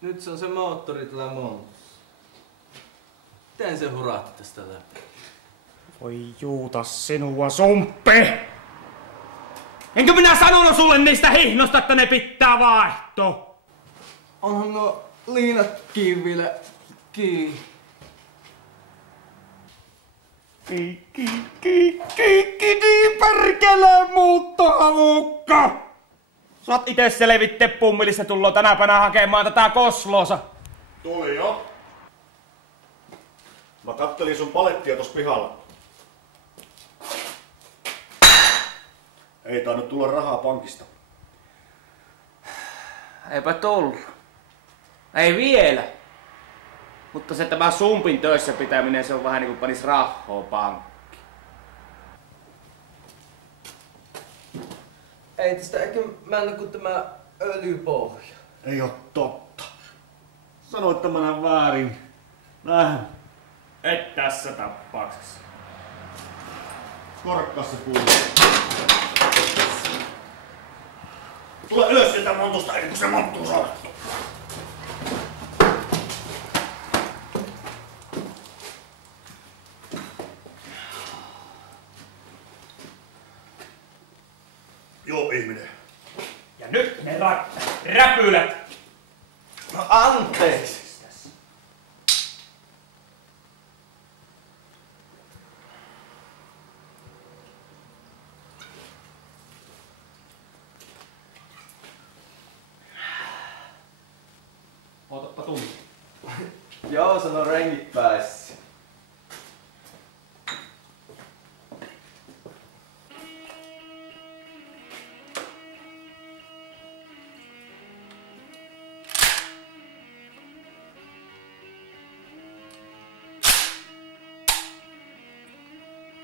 Nyt se on se moottoritila montussa. Miten se hurahti tästä läpi? Voi juuta sinua, Sumppi! Enkö minä sanonut sulle niistä hihnosta, että ne pitää vaihto? Onhan nuo liinat kiinni vielä kiinni. Niin perkele muuttohalukka! Sä oot ite selvitte pummilissa tulloo tänä päivänä hakemaan tätä kosloosa. Tuli jo. Mä kattelin sun palettia tossa pihalla. Ei tainnut tulla rahaa pankista. Eipä tullut. Ei vielä. Mutta se tämä Sumpin töissä pitäminen, se on vähän niinku panis rahaa pankkiin. Ei tästä ehkä mennä kuin tämä öljypohja. Ei oo totta. Sanoit tämän väärin. Näin. Et tässä tapauksessa. Korkkaa se kuuluu. Tule ylös sieltä montusta, ennen kuin se monttuu sorttuu. Joo, ihminen. Ja nyt ne räpylät. No anteeksi. Ootappa tunti. Joo, sano rengit päässä.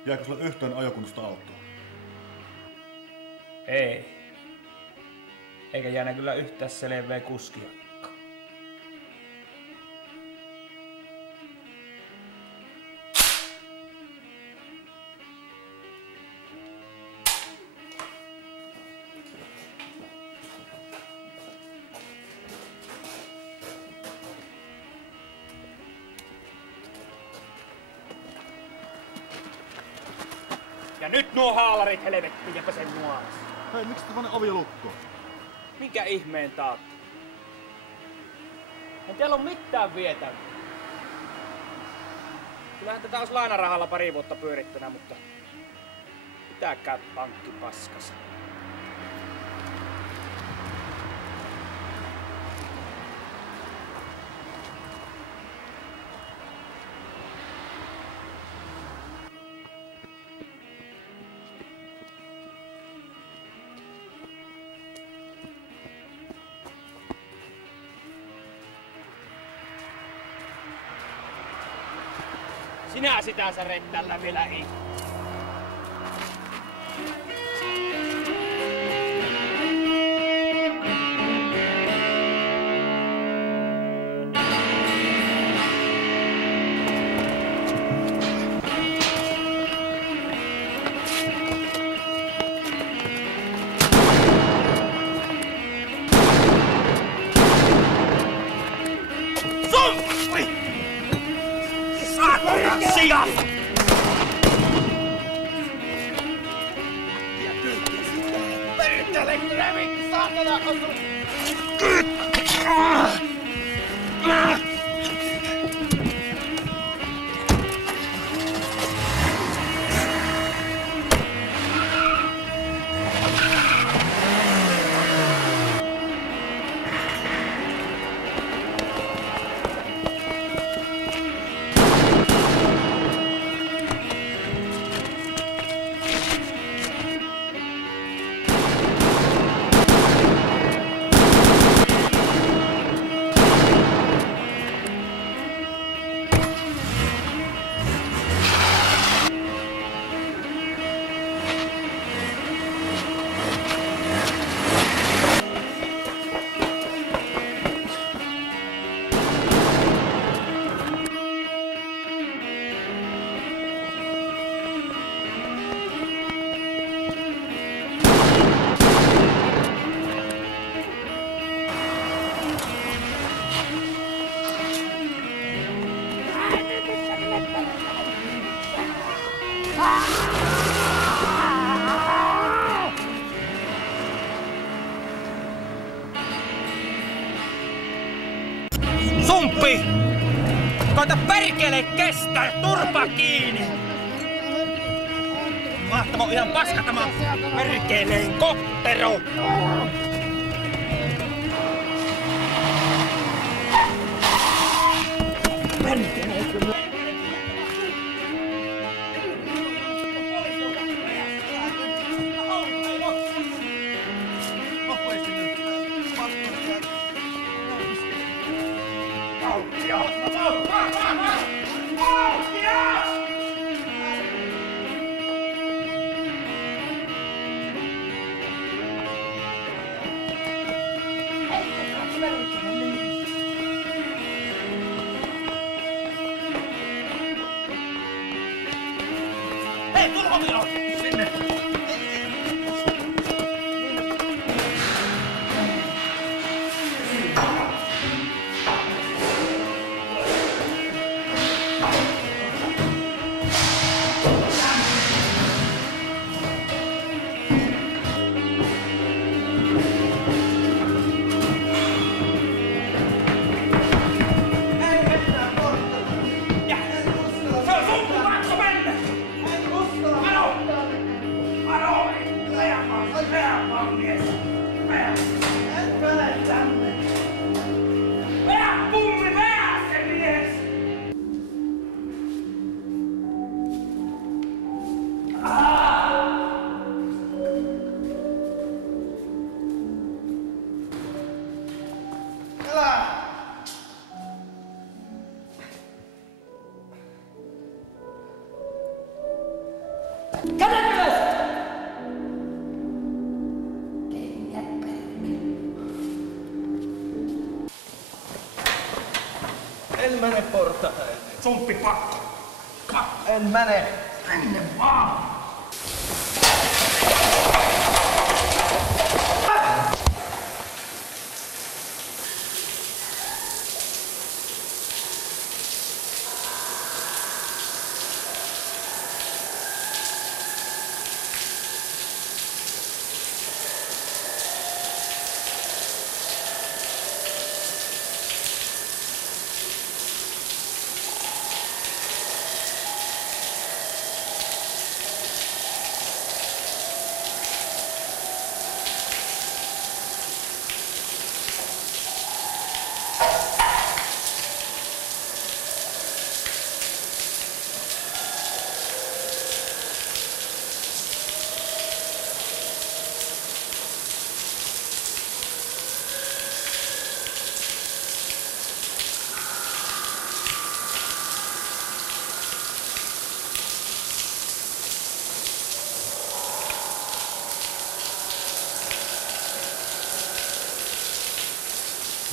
Jääkö sulle yhtään ajokunnosta autoa? Ei. Eikä jäänyt kyllä yhtään selvää kuskia. Ja nyt nuo haalarit helvettiin ja pesen nuolassa. Hei, miksi tämmönen ovi lukko? Minkä ihmeen taat? En teillä ole mitään vietänyt. Kyllähän tätä olisi lainarahalla pari vuotta pyörittänä, mutta pitääkää pankki paskassa. Sinä sitä säret tällä vielä ei. Sijat! Ja kyykki sitten! Perkele krevit! Saatana on sun... Sumppi! Koita perkele kestää, turpa kiinni! Mahtamo ihan paska tämä perkeleen kottero! Hei, turvaviro! Sinne! En mene portaille. Sumppi pakko! En mene. Mene vaan!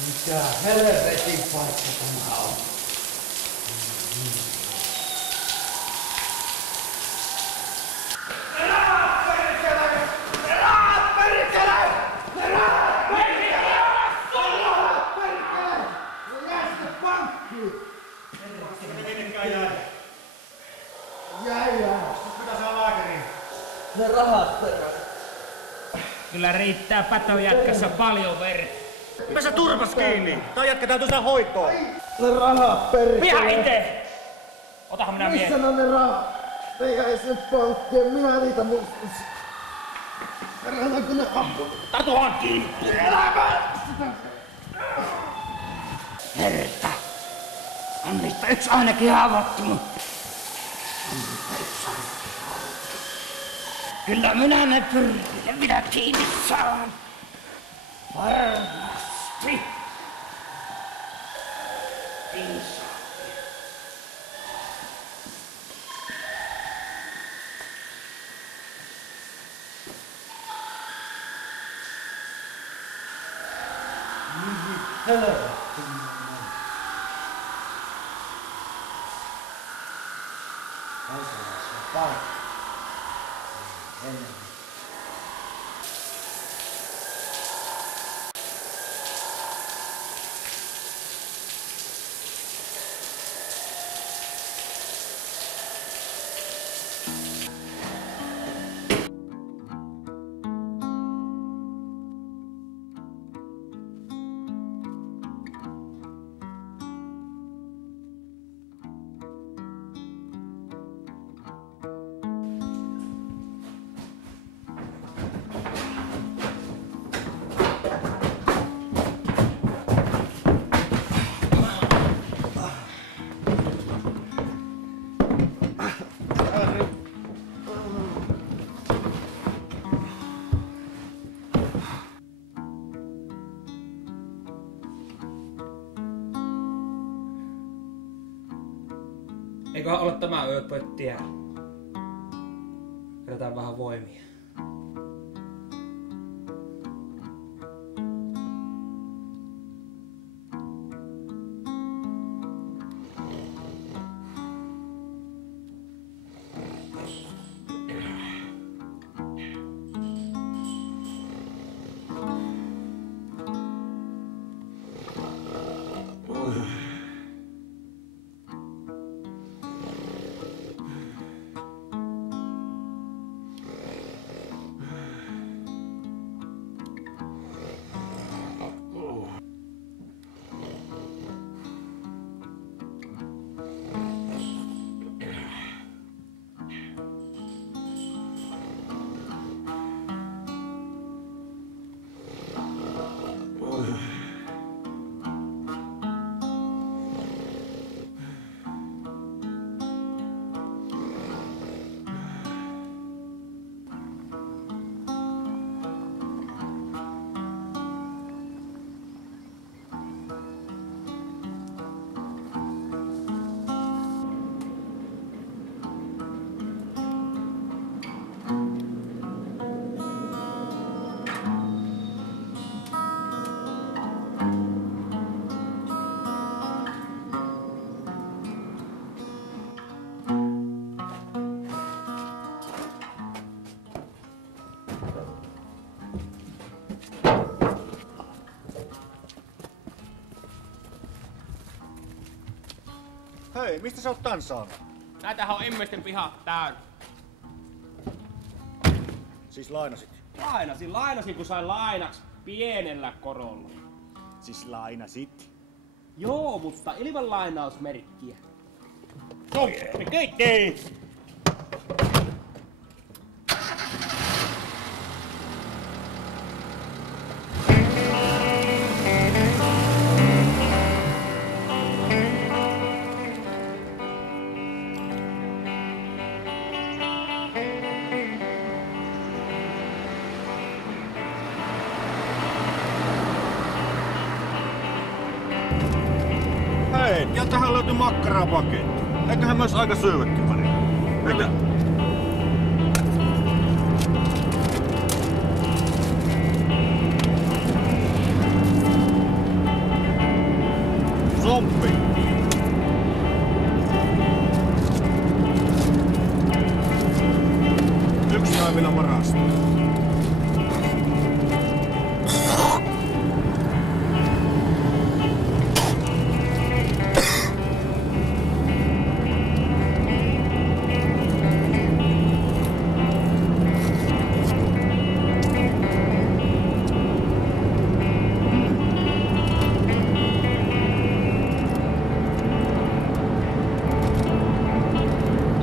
Mikä helvetin paikka tämä on? Ne rahat perään. Kyllä riittää pätönjätkässä paljon verta. Pesä turpas kiinni! Tää jätkä täytyy saada hoitoon! Ne rahat perkele. Piha ite! Otahan minä Missä miehen. on ne rahat? Ne jäi sen pankkiin, minä niitä muistus. Perhana kun ne ampuu. Tartuhan kiinni! Herta! On niistä yksi ainakin haavoittunut. Kyllä minä ne pyrkille minä kiinni saan. Varmasti. Viisaa. Eiköhän olla tämä ööpöttiä. Kerätään vähän voimia. Hei, mistä sä oot tän saanut? Näitähän on ihmisten pihat täynnä. Siis lainasit. Lainasin kun sain lainaksi pienellä korolla. Siis lainasit? Joo, mutta ilman lainausmerkkiä. Kiitti! Hei, ja tähän löytyy makkarapaketti. Eiköhän myös aika syöväkin pari. Mitä? Soppi. Yksi on vielä varasto.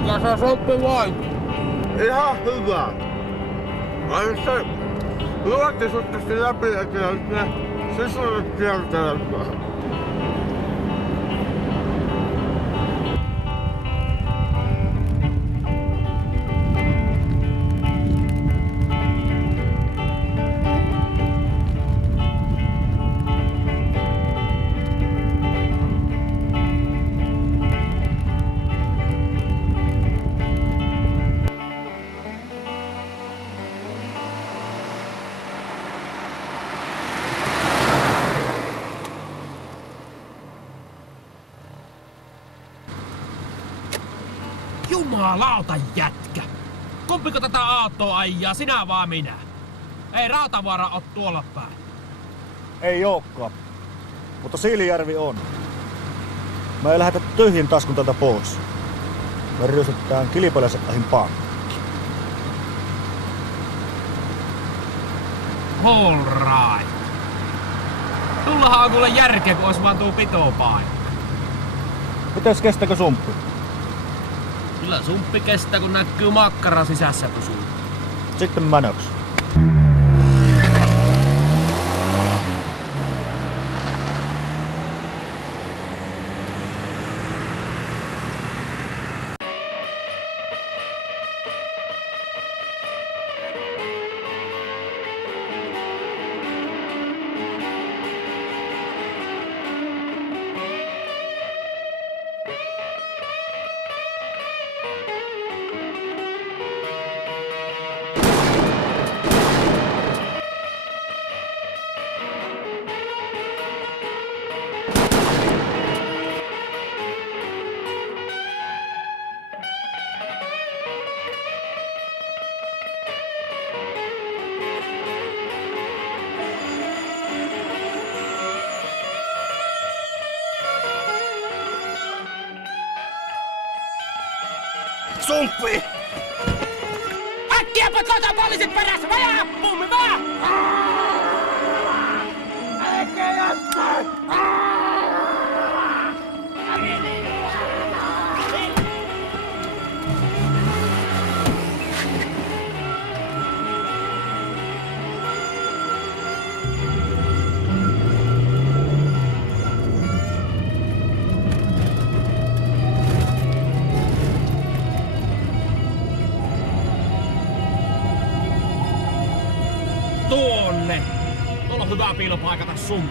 Kyllä se sopii vain. Ihan hyvä. Ai se luotti sut tästä läpi, että ne sisurit kiertelemään. Jumalauta jätkä! Kumpiko tätä autoa ajaa, sinä vai minä? Ei Rautavaara oo tuolla päin. Ei ookaan. Mutta Siilijärvi on. Me ei lähetä tyhjin taskun tältä pois. Me ryöstetään Kilpailija-Seppähin pankki. All right. Tullahan on kuule järkeä, kun ois vaan tuu pitopaikka. Mites kestääkö sumppi? Kyllä sumppi kestää, kun näkyy makkara sisässä pysyy. Sitten mänöks. Sumppi! Äkkiä potkotaan poliisit perässä! Vajaa! Pummi vaan! Äkkiä jättää! Tuonne! Tuolla on hyvä piilopaikata sun.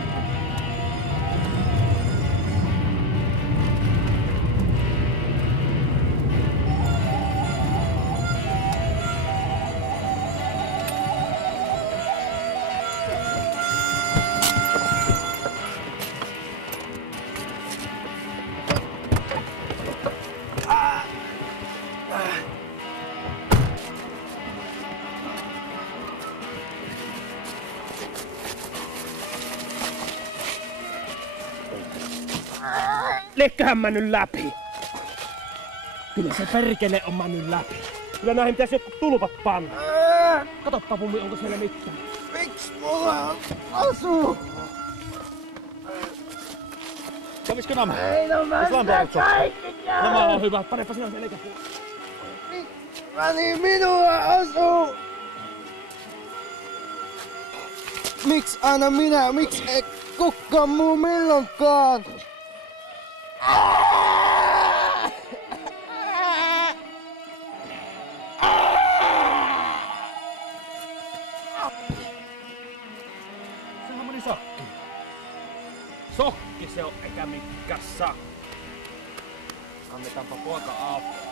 Lekköhän mennyt läpi. Kyllä se perkele on mennyt läpi. Kyllä näihin pitäisi jotkut tulpat panna. Katoppa Pummi, onko siellä mitään. Miksi mulla asuu? Käviskö nämä? Ei no mä kaikki käy. Nämä on hyvä. Panepa sinä selkäpuolella. Niin minua asuu. Miksi aina minä? Miksi ei kukaan muu milloinkaan? Sehän meni sakki. Sokki se on, eikä mikään sakki. Annetaanpa poika auttaa.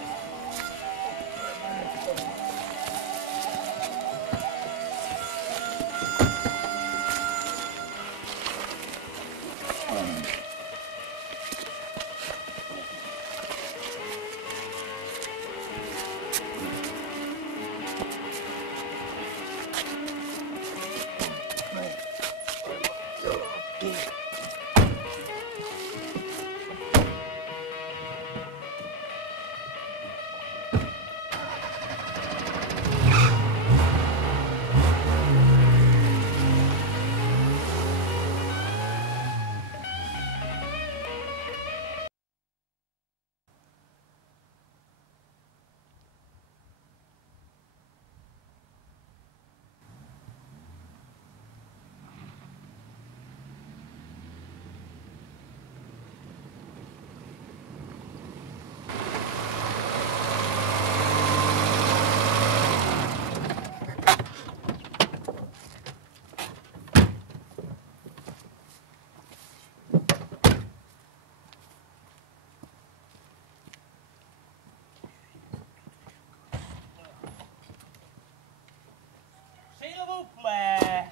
S'il vous plaît.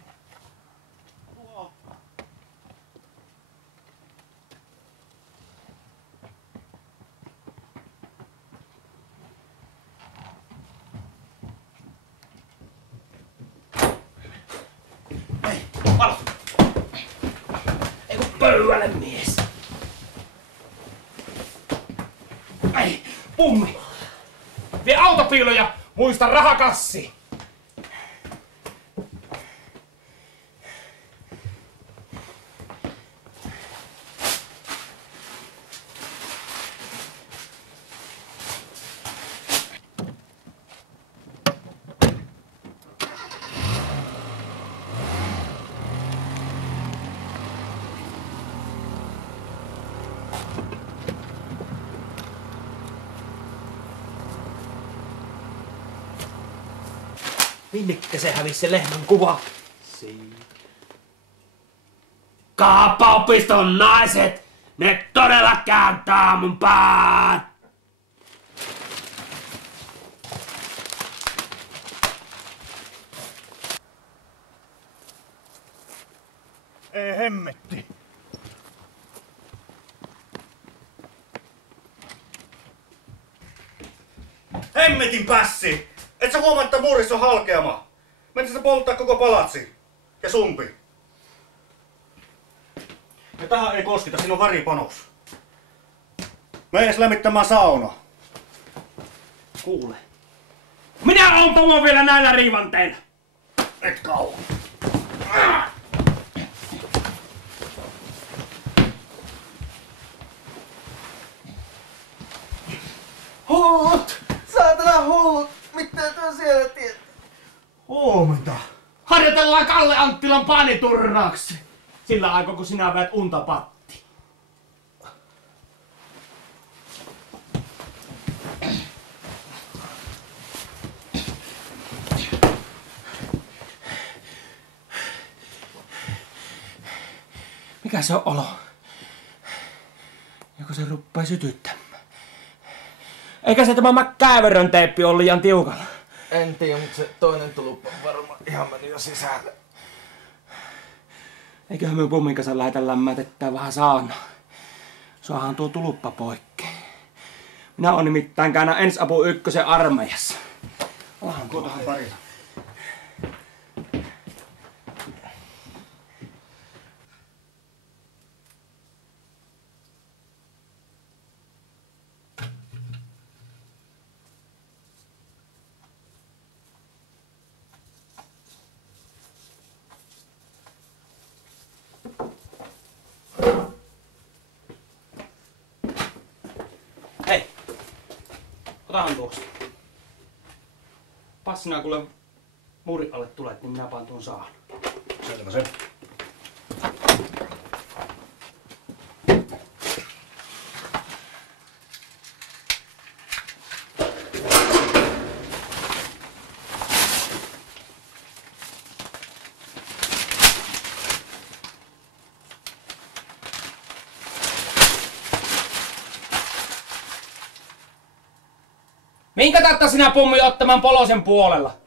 Valo! Ei kun pöydälle, mies! Ei, Pummi! Vie autopiilo ja muista rahakassi! Minnekä se hävisi se lehmän kuva? Kaappaopiston naiset! Ne todella kääntää mun pään! Ei hemmetti. Hemmetin pässi! Et sä huomaa, että muurissa on halkeama? Mennä sä polttaa koko palatsi. Ja sumpi. Ja tähän ei koskita, siinä on väripanos. Me edes lämmittämään sauna. Kuule. Minä oon Tomo vielä näillä riivanteilla. Et kauan. Hullut! Saatana hullut! Mitä tuo siellä tietää? Huomenta. Harjoitellaan Kalle Anttilan paaniturnauksi. Sillä aikaa kun sinä väät unta patti. Mikä se on olo? Joko se ruppaa sytyttämään? Eikä se tämä MacGyverin teeppi ole liian tiukalla? En tiedä, mutta se toinen tuluppa on varmaan ihan mennyt jo sisälle. Eiköhän me pommin kanssa lähdetä lämmätettää vähän saunaa. Saadaan tuo tuluppa poikki. Minä on nimittäin käynyt ensiapu ykkösen armeijassa. Onhan Tuotahan parilla. Hei! Otahan tuosta. Passina kuule muurin alle tulet, niin minä paan tuon saan. Selvä se. Minkä tautta sinä pommi ottamaan Polosen puolella?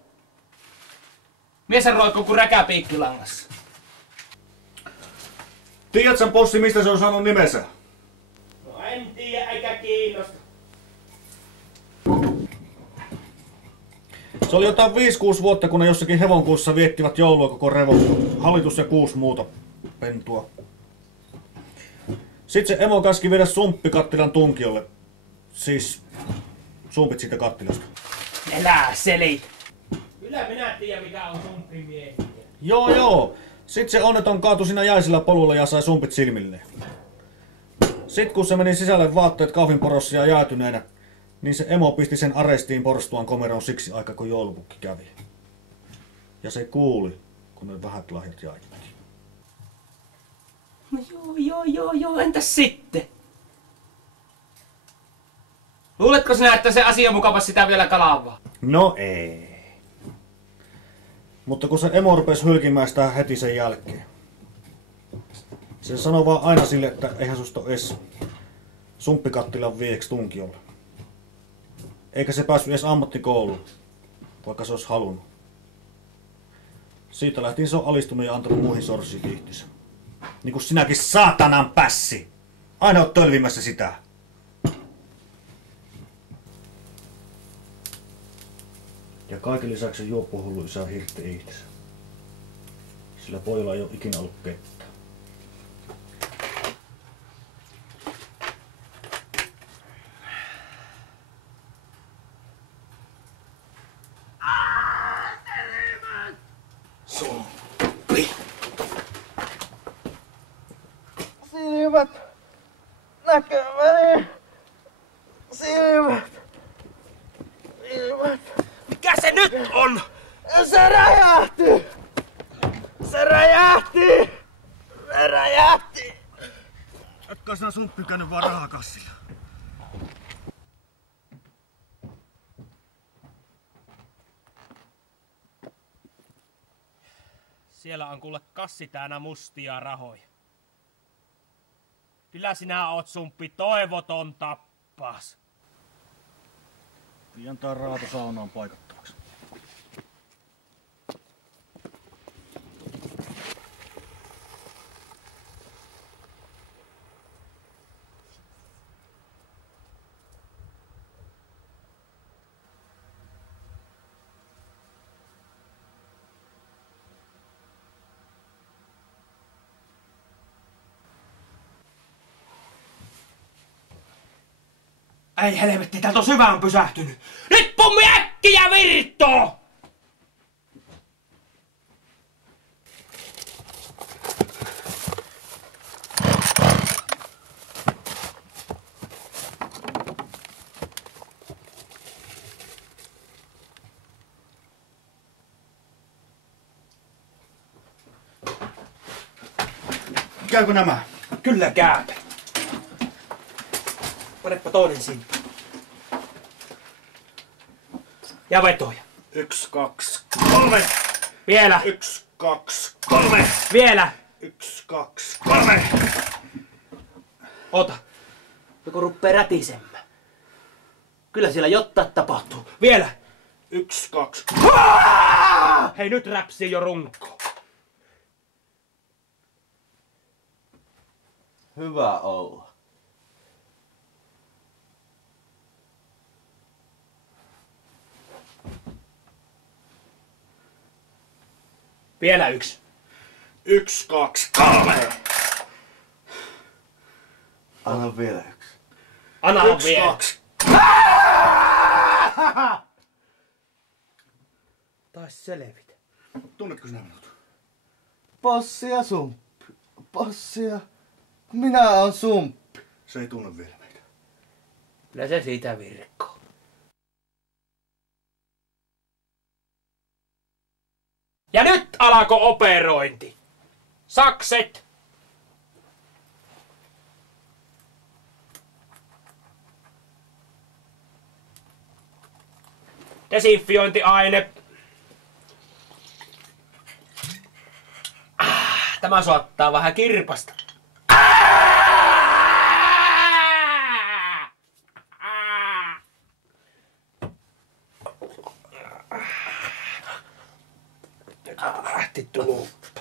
Mies roikkuu kuin räkäpiikkilangassa. Tiedät sen possi, mistä se on saanut nimensä? No en tiedä eikä kiinnosta. Se oli jotain 5-6 vuotta, kun ne jossakin hevonkuussa viettivät joulua koko revo. Hallitus ja 6 muuta pentua. Sitten se emo käski viedä sumppikattilan tunkiolle. Siis sumpit siitä kattilasta. Elää seli! Kyllä minä tiedän mikä on sumppimiehiä. Joo. Sitten se onneton kaatui siinä jäisellä polulla ja sai sumpit silmilleen. Sitten kun se meni sisälle vaatteet kahvinporossia ja jäätyneenä, niin se emo pisti sen arestiin porstuan komeroon siksi aika kun joulupukki kävi. Ja se kuuli, kun ne vähät lahjat jaettiin. No joo, entäs sitten? Luuletko sinä, että se asia mukavasti sitä vielä kalavaa? No ei. Mutta kun se emo rupesi hylkimään sitä heti sen jälkeen. Se sanoi vaan aina sille, että eihän susta ole edes sumppikattilan vieks tunkiolle. Eikä se päässyt edes ammattikouluun, vaikka se olisi halunnut. Siitä lähtien se on alistunut ja antanut muihin sorssiin kiihtinsä. Niin kuin sinäkin saatanan pässi. Aina oot tölvimässä sitä. Ja kaiken lisäksi juoppohullu isä hirtti itsensä. Sillä pojalla ei ole ikinä ollut kettä. Silmät! Näkemäni! Silmät! Mikä se nyt on? Se räjähti! Se räjähti! Se räjähti! Etkä sinä sumppi käynyt vaan rahakassilla. Siellä on kuule kassi täynnä mustia rahoja. Kyllä sinä oot sumppi toivoton tappas. Pian tää raato saunaan paikattavaksi. Ei helvetti, täältä on syvään pysähtynyt. Nyt pommi äkkiä virttoo! Käykö nämä? Kyllä käy. Panepa toinen sinne. Ja vetoja. 1, 2, 3. Vielä. 1, 2, 3. Vielä. 1, 2, 3. Ota. Joko ruppee rätisemään. Kyllä siellä jotain tapahtuu. Vielä. 1, 2. Hei, nyt räpsii jo runko. Hyvä olla. Vielä yksi. 1, 2, 3. Anna vielä yksi. Anna 1, vielä. 2. Taas selvitä. Tunnetko sinä minut? Possi ja sumppi. Possi ja... Minä oon sumppi. Se ei tunne vielä meitä. Kyllä se siitä virkkoo. Ja nyt alako operointi. Sakset. Desinfiointiaine. Tämä saattaa vähän kirpasta. Lähti tuluppa.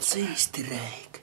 Siisti reikä.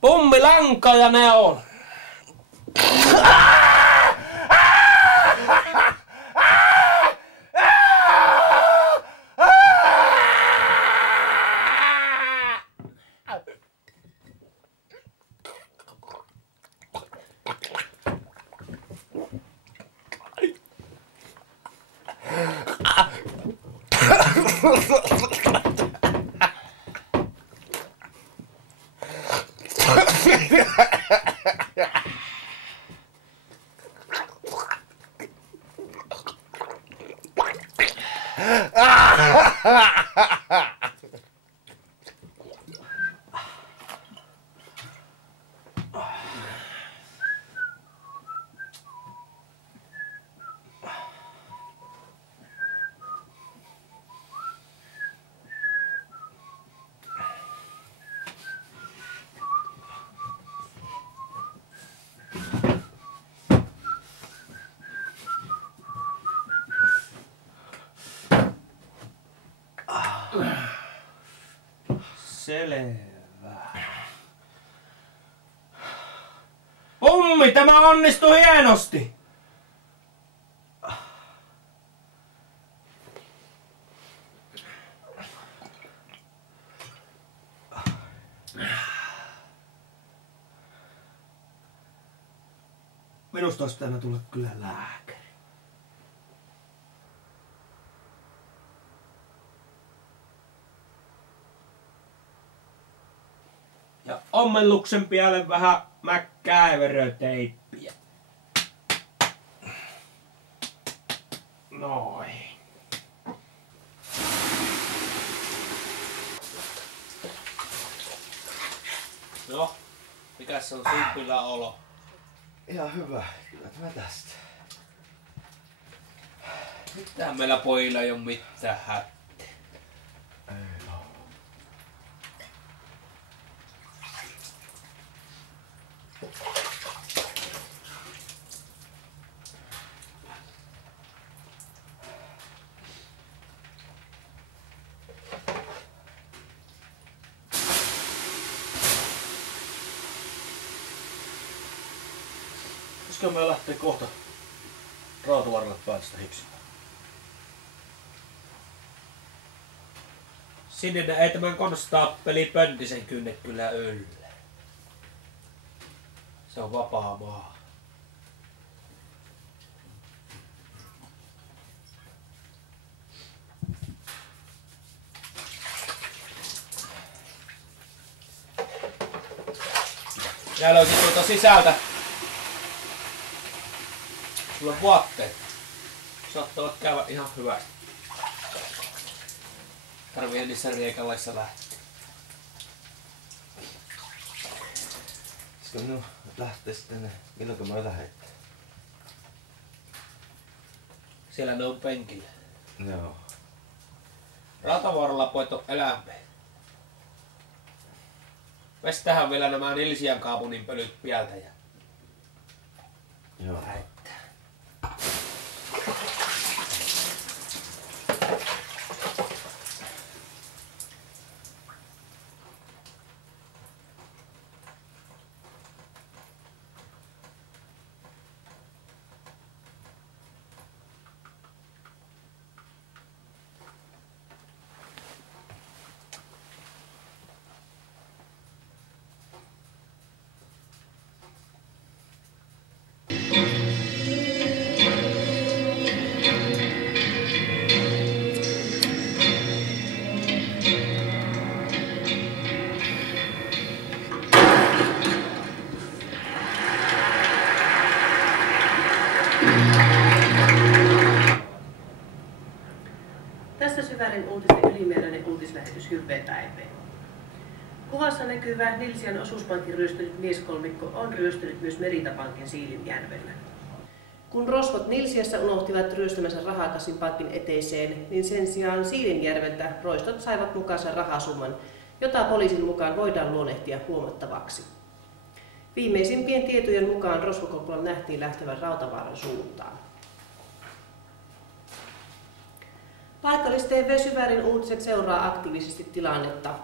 Pommilankoja ne on. Selvä. Pommi, tämä onnistui hienosti. Minusta olisi pitänyt tulla kyllä lääkäri. Ja ommelluksen päälle vähän MacGyver-teippiä. Noin. No, mikäs se on sumpilla olo? Ihan hyvä. Kyllä mä tästä. Mitään meillä pojilla ei oo mitään hätää. Ei oo. Pitäisikö me lähteä kohta Rautavaaralle päästä hipsimään? Sinne ei tämän konstaappeli Pöntisen kynne kyllä yllä. Se on vapaa maa. Minä löysin tuolta sisältä. Sulla on vaatteet. Saattavat käydä ihan hyvästi. Tarvii niissä riekalaissa lähteä. Pitäisikö minun lähteä sitten, milloin mä lähetään? Siellä ne on penkillä. Joo. Rautavaaralla poit on eläimeen. Vestähän vielä nämä Nilsiän kaupungin pölyt pieltä ja Joo. lähettää. Tässä Syvärin uutisten ylimääräinen uutislähetys hyvää päivää. Kuvassa näkyvä Nilsiän osuuspankin ryöstänyt mieskolmikko on ryöstänyt myös Meritapankin Siilinjärvellä. Kun rosvot Nilsiässä unohtivat ryöstämänsä rahakassin pankin eteiseen, niin sen sijaan Siilinjärveltä roistot saivat mukaansa rahasumman, jota poliisin mukaan voidaan luonnehtia huomattavaksi. Viimeisimpien tietojen mukaan rosvokoppula nähtiin lähtevän Rautavaaran suuntaan. Paikallis-TV Syvärin uutiset seuraa aktiivisesti tilannetta.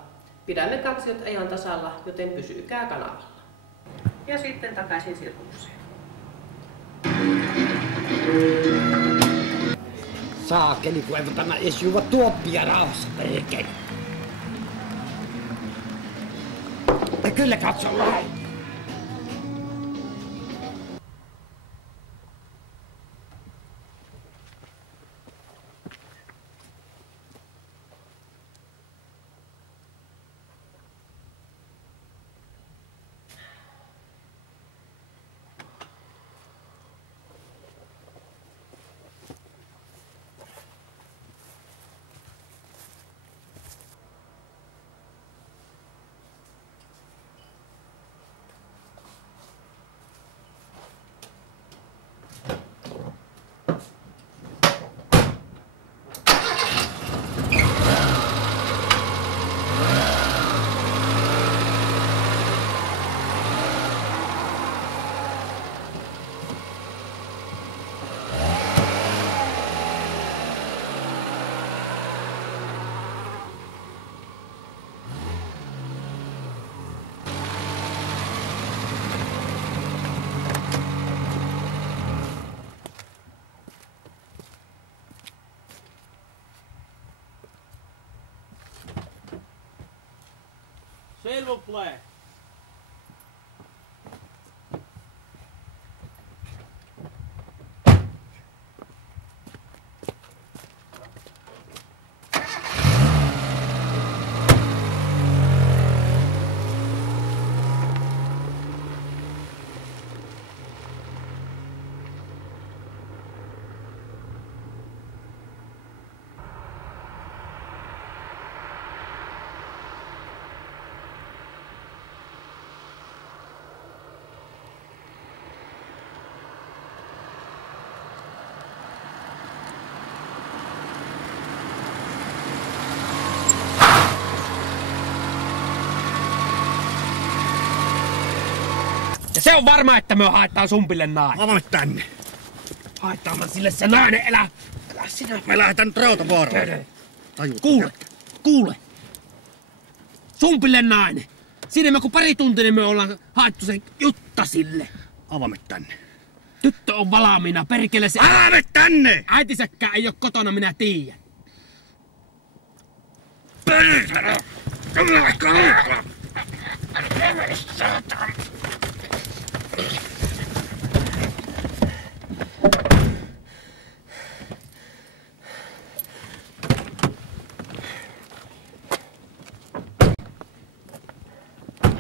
Pidämme katsojat ajan tasalla, joten pysykää kanavalla. Ja sitten takaisin Sirkukseen. Saakeli, kun eivät tämä edes juova tuoppia rauhassa, perkele. Kyllä katso lähin. S'il vous plaît. Ja se on varma, että me haetaan Sumpille nainen. Avaa tänne. Haetaan sille se nainen, älä sinä. Me lähdetään nyt Rautavaaraan. Kuule. Sumpille nainen. Siinä me kun pari tuntia niin me ollaan haettu se Jutta sille. Avaamme tänne. Tyttö on valmiina, perkele se. Avaamme tänne! Äitisäkään ei oo kotona, minä tiedän.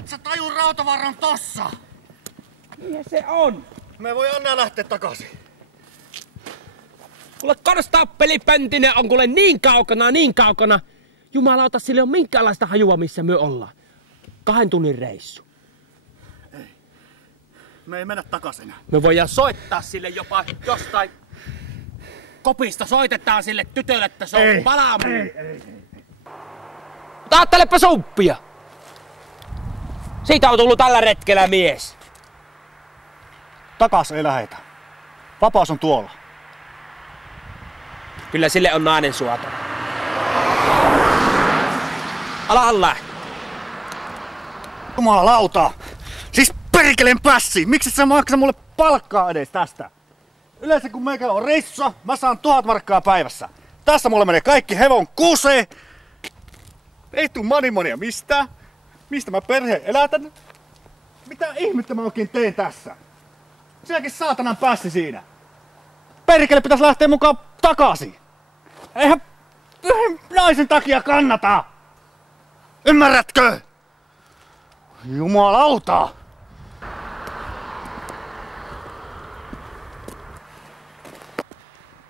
Sä tajuu Rautavaara tossa! Niin se on. Me voi Anna lähteä takaisin. Kuule konstaapelipöntinen on kuule niin kaukana. Jumalauta, sille on minkäänlaista hajua, missä me ollaan. 2 tunnin reissu. Me ei mennä takaisin. Me voidaan soittaa sille jopa jostain kopista. Soitetaan sille tytölle, että se on valmiina. Mutta ajattelepa Sumppia. Siitä on tullut tällä retkellä mies. Takas ei lähetä. Vapaus on tuolla. Kyllä sille on nainen suoto. Alahan lähtee. Jumalauta! Siis perkeleen pässi! Miksi sä maksa mulle palkkaa edes tästä? Yleensä kun meikä on reissussa, mä saan 1000 markkaa päivässä. Tässä mulle menee kaikki hevon kusee. Ei tuu monimonia mistään. Mistä mä perheen elätän? Mitä ihmettä mä oikein teen tässä? Sielläkin saatanan pässi siinä. Perkele pitäis lähteä mukaan takaisin. Eihän yhden naisen takia kannata. Ymmärrätkö? Jumalauta!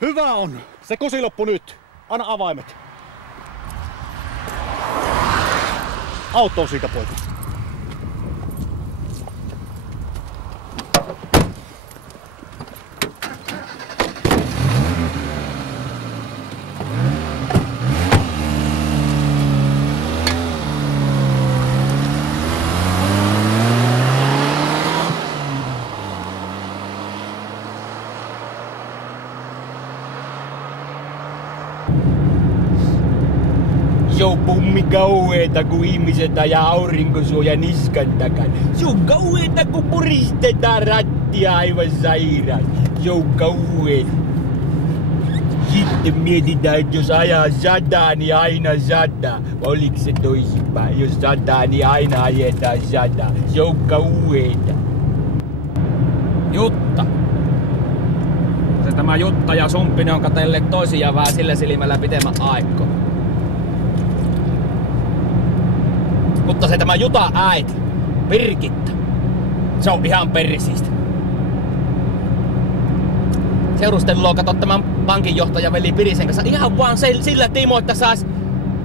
Hyvä on. Se kusi loppu nyt. Anna avaimet. Autoon siitä, poika. Se on pummi kauheeta, kun ihmiset ajaa aurinkosuoja niskan takana. Se on kauheeta, kun puristetaan rattia aivan sairaan. Se on kauheeta. Sitten mietitään, että jos ajaa 100, niin aina 100. Oliko se toisinpäin? Jos 100, niin aina ajetaan 100. Se on kauheeta. Jutta. Se tämä Jutta ja Sumppinen on katselleet toisiaan vähän sillä silmällä pitemmän aikaa. Mutta se tämä Juta äiti, Birgitta, se on ihan perisiistä. Seurustelua kato tämän pankinjohtajan veli Pirisen kanssa ihan vaan sillä tiimoilla, että sais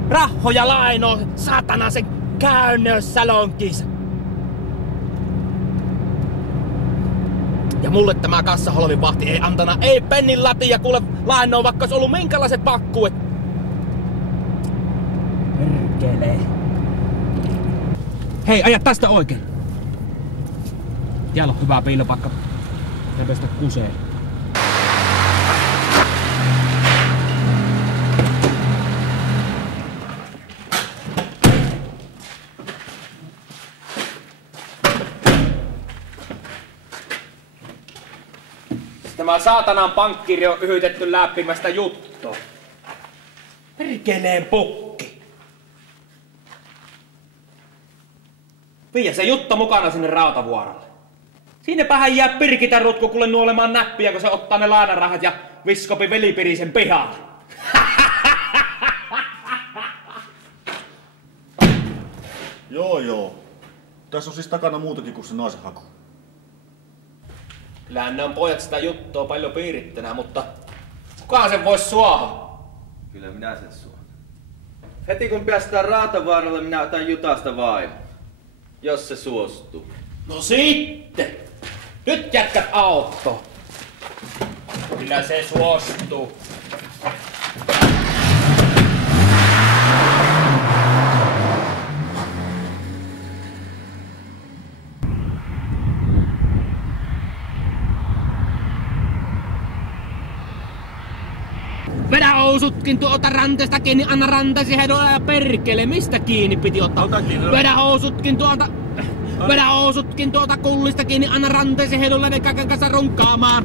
rahoja lainoa saatana sen käynnössalonkissa. Ja mulle tämä kassaholvin vahti ei antana ei pennin latia kuule lainoa, vaikka olisi ollut minkälaiset pakkuet. Perkele. Hei, aja tästä oikein. Täällä on hyvä piilopaikka. Ei pestä kuseen. Tämä saatanan pankkiri on yhytetty läppimästä juttua. Perkeleen pukki. Viiä se Jutta mukana sinne Rautavuoralle. Siinäpähän jää Pirkitä Rutku kuule nuolemaan näppiä, kun se ottaa ne lainarahat ja viskopi velipirisen pihalle. Joo. Tässä on siis takana muutakin kuin se naisen haku. Kyllähän ne on pojat sitä juttua paljon piirittänä, mutta kukaan sen vois suoha? Kyllä minä sen suon. Heti kun päästään Rautavaaralle, minä otan Jutasta vaimon. Jos se suostuu. No sitten! Nyt jätkät autto! Kyllä se suostuu. Vedä housutkin tuota ranteesta kiinni, anna rantaisi hedolla ja perkele. Mistä kiinni piti ottaa? Vedä housutkin tuota kullista kiinni, anna ranteesi hedolla ne kakan kanssa runkkaamaan.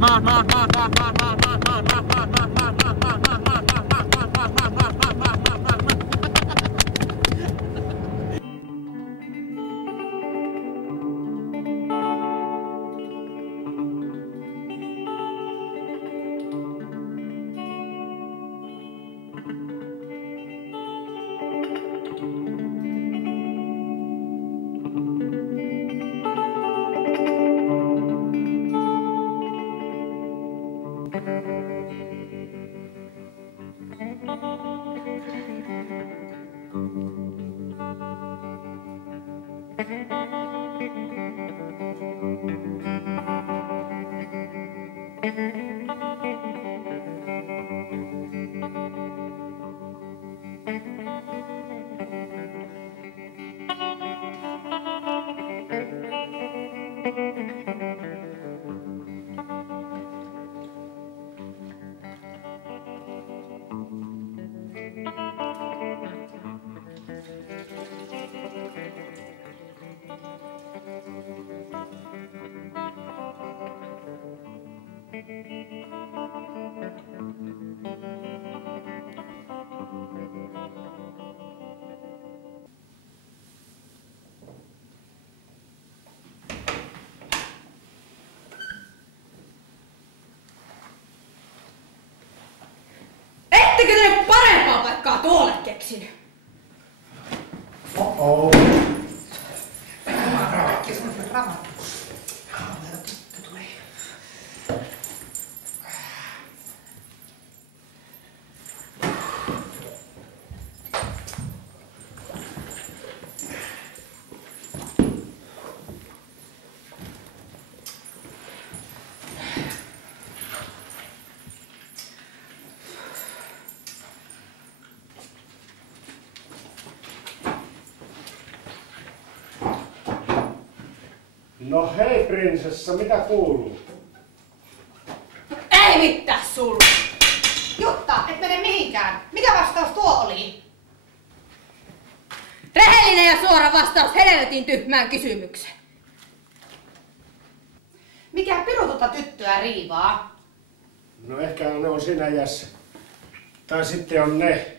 Ettekö te parempaa paikkaa tuolle keksinyt? No hei prinsessa, mitä kuuluu? Ei mitään sulla! Jutta, et mene mihinkään. Mikä vastaus tuo oli? Rehellinen ja suora vastaus helvetin tyhmään kysymykseen. Mikä piru tota tyttöä riivaa? No ehkä ne on sinä iässä. Tai sitten on ne.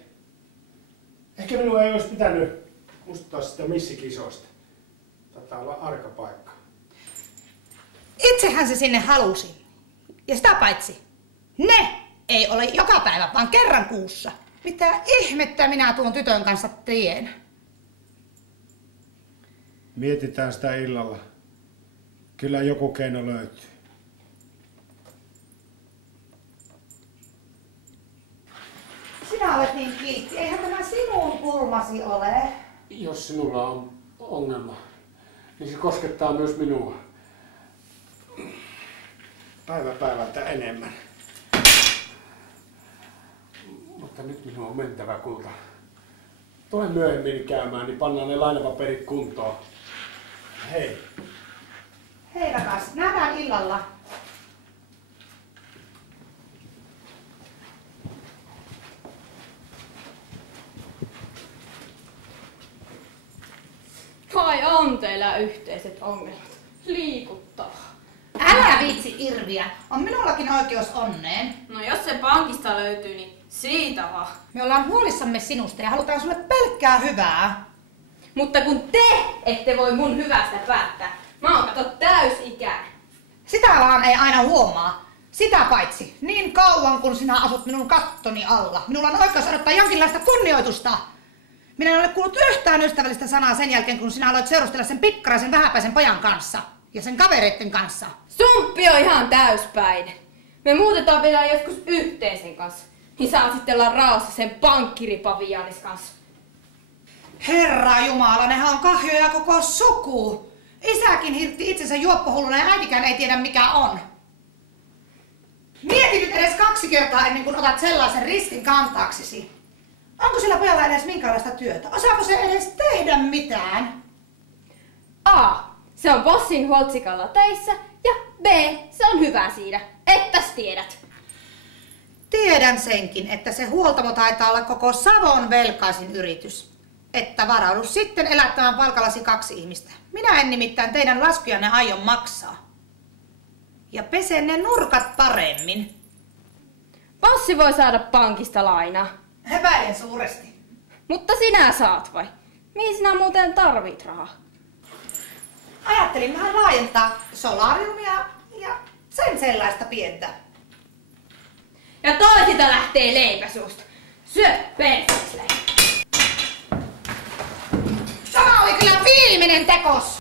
Ehkä minun ei olisi pitänyt muistuttaa sitä missikisoista. Taitaa olla arka paikka. Itsehän se sinne halusi. Ja sitä paitsi, ne ei ole joka päivä, vaan kerran kuussa. Mitä ihmettä minä tuon tytön kanssa teen? Mietitään sitä illalla. Kyllä joku keino löytyy. Sinä olet niin kiltti. Eihän tämä sinun pulmasi ole. Jos sinulla on ongelma, niin se koskettaa myös minua. Päivä päivältä enemmän. Mutta nyt minun on mentävä, kulta. Tule myöhemmin käymään, niin pannaan ne lainapaperit kuntoon. Hei. Hei rakas, nähdään illalla. Kai on teillä yhteiset ongelmat. Liikuttavaa. Älä viitsi Irviä. On minullakin oikeus onneen. No jos se pankista löytyy, niin siitä vaan. Me ollaan huolissamme sinusta ja halutaan sulle pelkkää hyvää. Mutta kun te ette voi mun hyvästä päättää, mä oon kato täysikäinen. Sitä vaan ei aina huomaa. Sitä paitsi, niin kauan kun sinä asut minun kattoni alla, minulla on oikeus odottaa jonkinlaista kunnioitusta. Minä en ole kuullut yhtään ystävällistä sanaa sen jälkeen, kun sinä aloit seurustella sen pikkaraisen vähäpäisen pojan kanssa ja sen kavereitten kanssa. Sumppi on ihan täyspäinen. Me muutetaan vielä joskus yhteisen kanssa. Niin saat sitten olla raossa sen pankkiripaviaanis kanssa. Herra Jumala, nehän on kahjoja koko suku. Isäkin hirtti itsensä juoppohulluna ja äitikään ei tiedä mikä on. Mieti nyt edes 2 kertaa ennen kuin otat sellaisen riskin kantaaksesi. Onko sillä pojalla edes minkälaista työtä? Osaako se edes tehdä mitään? A. Se on bossin holtsikalla töissä ja B. Se on hyvä siinä. Ettäs tiedät. Tiedän senkin, että se huoltamo taitaa olla koko Savon velkaisin yritys. Että varaudu sitten elättämään palkallasi 2 ihmistä. Minä en nimittäin teidän laskujanne aion maksaa. Ja pesen ne nurkat paremmin. Bossi voi saada pankista lainaa. Epäilen suuresti. Mutta sinä saat vai? Mihin sinä muuten tarvit rahaa? Ajattelin vähän laajentaa solariumia ja sen sellaista pientä. Ja toisilta lähtee leipä suusta. Syö perseksleen. Tämä oli kyllä viimeinen tekos.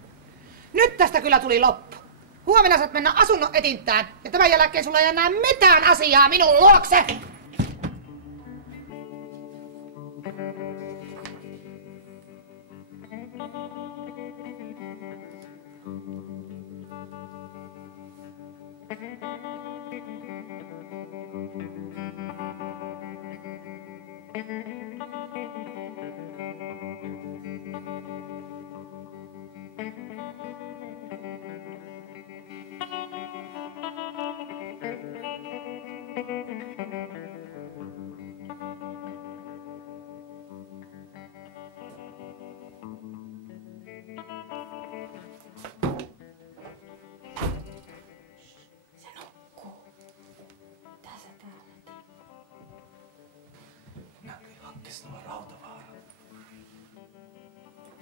Nyt tästä kyllä tuli loppu. Huomenna saat mennä asunnon etintään ja tämän jälkeen sulla ei enää mitään asiaa minun luokse.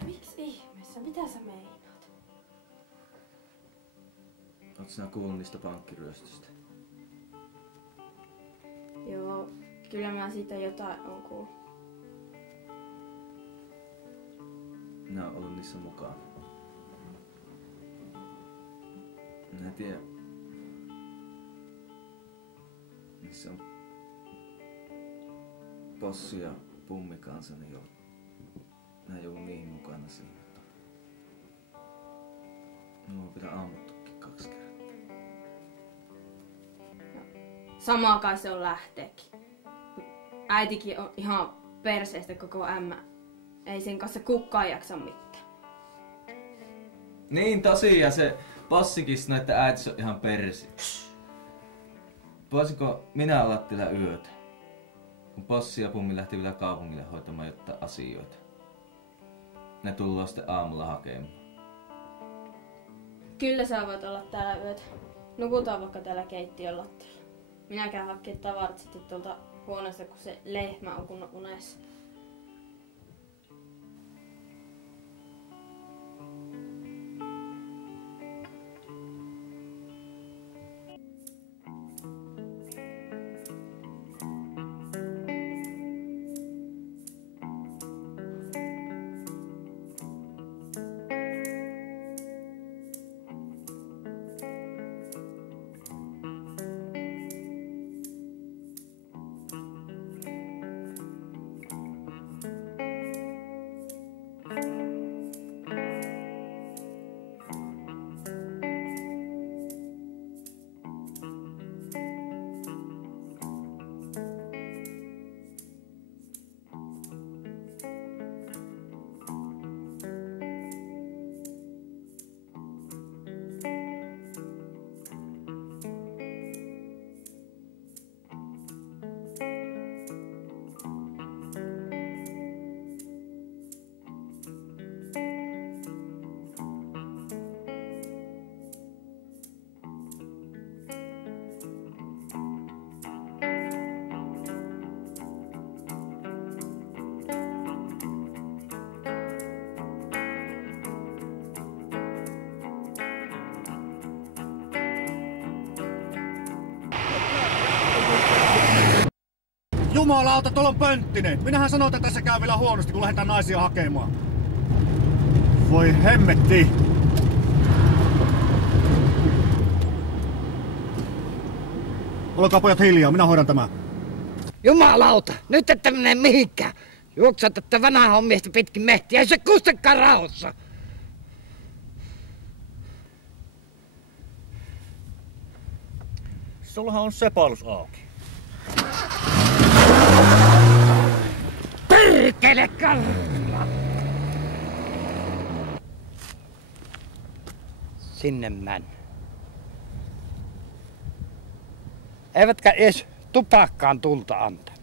Miksi ihmeessä? Mitä sä meinaat? Oot sinä kuullut niistä pankkiryöstöstä? Joo, kyllä mä siitä jotain on kuullut. Minä oon ollut niissä mukana. Minä en tiedä. Niissä on Possu ja Pummi kanssa, niin joo. Minä joudun niin mukana siinä. Minua pitää ammuttukin 2 kertaa. Sama kai se on lähteekin. Äitikin on ihan perseestä koko ämmä. Ei sen kanssa kukaan jaksa mitään. Niin tosiaan se Possikin sanoi, että äitis on ihan persi. Voisinko minä olla teillä yötä? Kun Possi ja Pummi lähti vielä kaupungille hoitamaan jotain asioita. Ne tullaan sitten aamulla hakemaan. Kyllä sä voit olla täällä yötä. Nukutaan vaikka täällä keittiön lattialla. Minä käyn hakemaan tavarat sitten tuolta huoneesta, kun se lehmä on kunnon unessa. Jumalauta, tuolla on Pönttinen. Minähän sanoin, että tässä käy vielä huonosti, kun lähdetään naisia hakemaan. Voi hemmetti. Olkaa pojat hiljaa, minä hoidan tämän. Jumalauta, nyt ette mene mihinkään. Juoksat tätä vanhaa hommista pitkin mehtiä, ei se kustekaan rauhassa. Sullahan on sepalus auki. Perkele karra! Sinne män. Eivätkä edes tupakkaan tulta antaa.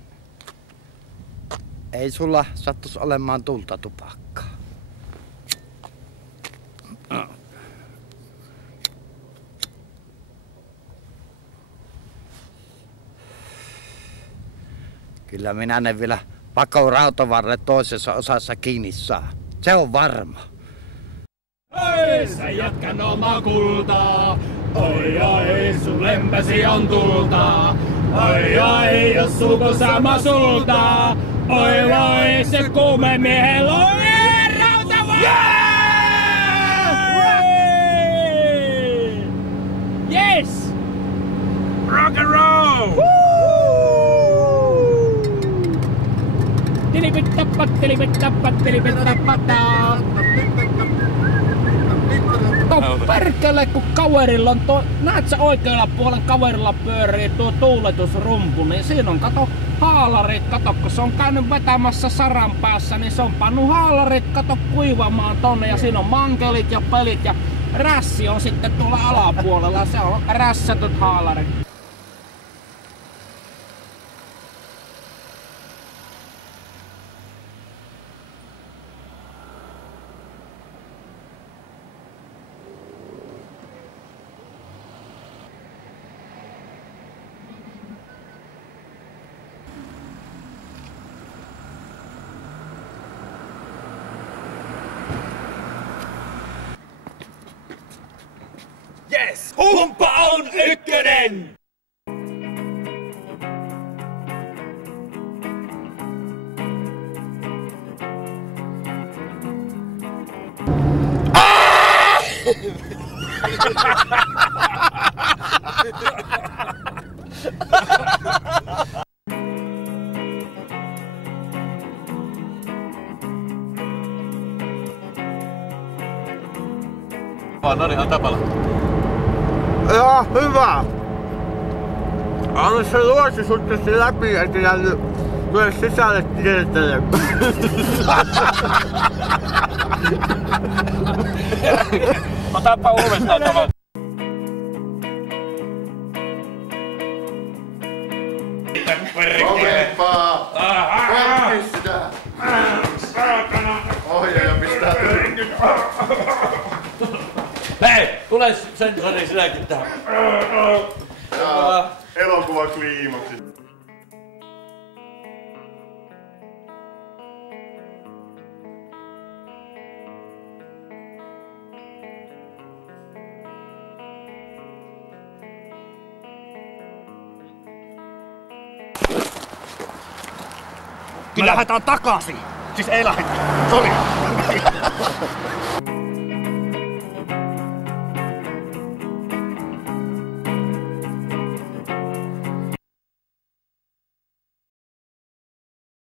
Ei sulla sattus olemaan tulta tupakkaa. Kyllä minä ne vielä pakoon rautavarrelle toisessa osassa kiinni saa. Se on varma. Oi, sä jätkän oma kultaa. Oi, oi, sun lempäsi on tulta. Oi, oi, jos suko sama sulta. Oi, oi, se kuume miehen loi rautavarre! Yes! Rock and roll! No perkele, kun kaverilla on tuo, näet sä oikealla puolen kaverilla pyörii tuo tuuletusrumpu, niin siinä on kato haalarit, kato kun se on käynyt vetämässä saran päässä, niin se on pannut haalarit, kato kuivamaan tonne ja siinä on mankelit ja pelit ja rässi on sitten tuolla alapuolella, se on rässätyt haalarit. Yes! Humpa on ykkönen! No niin, antaa palaa. Joo, hyvä. Anna se luosi suttasi läpi, eikä jäänyt tule sisälle kiertele. Otapa uudestaan tämän. Kovempaa! Potkis sitä! Ohjaaja pistää tyrkyt. Hei, tule sensori sinäkin tähän. Ja elokuva kliimaksi. Kyllä lähdetään takaisin. Siis ei lähdetä. Sori.